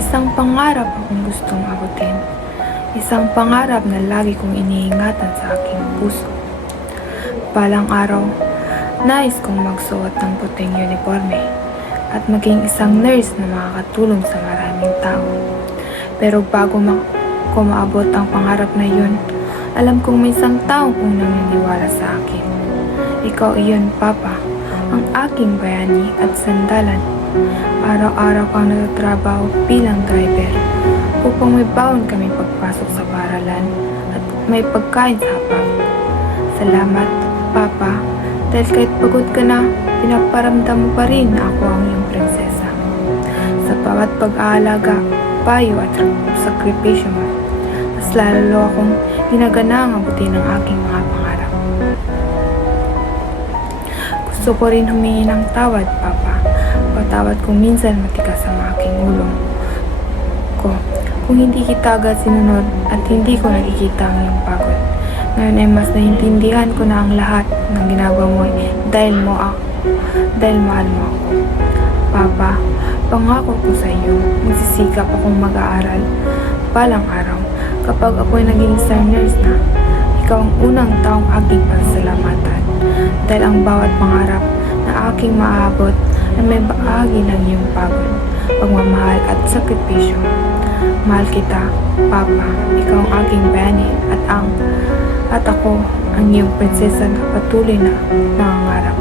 May isang pangarap akong gustong abutin. Isang pangarap na lagi kong iniingatan sa aking puso. Balang araw, nais kong magsuot ng puting uniforme at maging isang nurse na makakatulong sa maraming tao. Pero bago ko maabot ang pangarap na yun, alam kong may isang taong unang naniwala sa akin. Ikaw iyon, Papa, ang aking bayani at sandalan. Araw-araw kang nagtatrabaho bilang driver upang may baon kami pagpasok sa paaralan at may pagkain sa hapag. Salamat, Papa, dahil kahit pagod ka na, pinaparamdam mo pa rin na ako ang iyong prinsesa. Sa bawat pag-aalaga, payo at sakripisyo mo, mas lalo akong ginaganaang abutin ang aking mga pangarap. Gusto ko rin humingi ng tawad, Papa. Patawad kung minsan matigas ang aking ulo ko. Kung hindi kita agad sinunod at hindi ko nakikita ang iyong pagod. Ngayon ay mas naintindihan ko na ang lahat ng ginagawa mo dahil mahal mo ako. Papa, pangako ko sa iyo, magsisikap akong mag-aaral. Balang araw, kapag ako'y naging star nurse na, ikaw ang unang taong aking pasalamatan. Dahil ang bawat pangarap na aking maaabot ay may bahagi ng iyong pagod, pagmamahal at sakripisyo. Mahal kita, Papa. Ikaw ang aking bayani at ako ang iyong prinsesa na patuloy na nangangarap.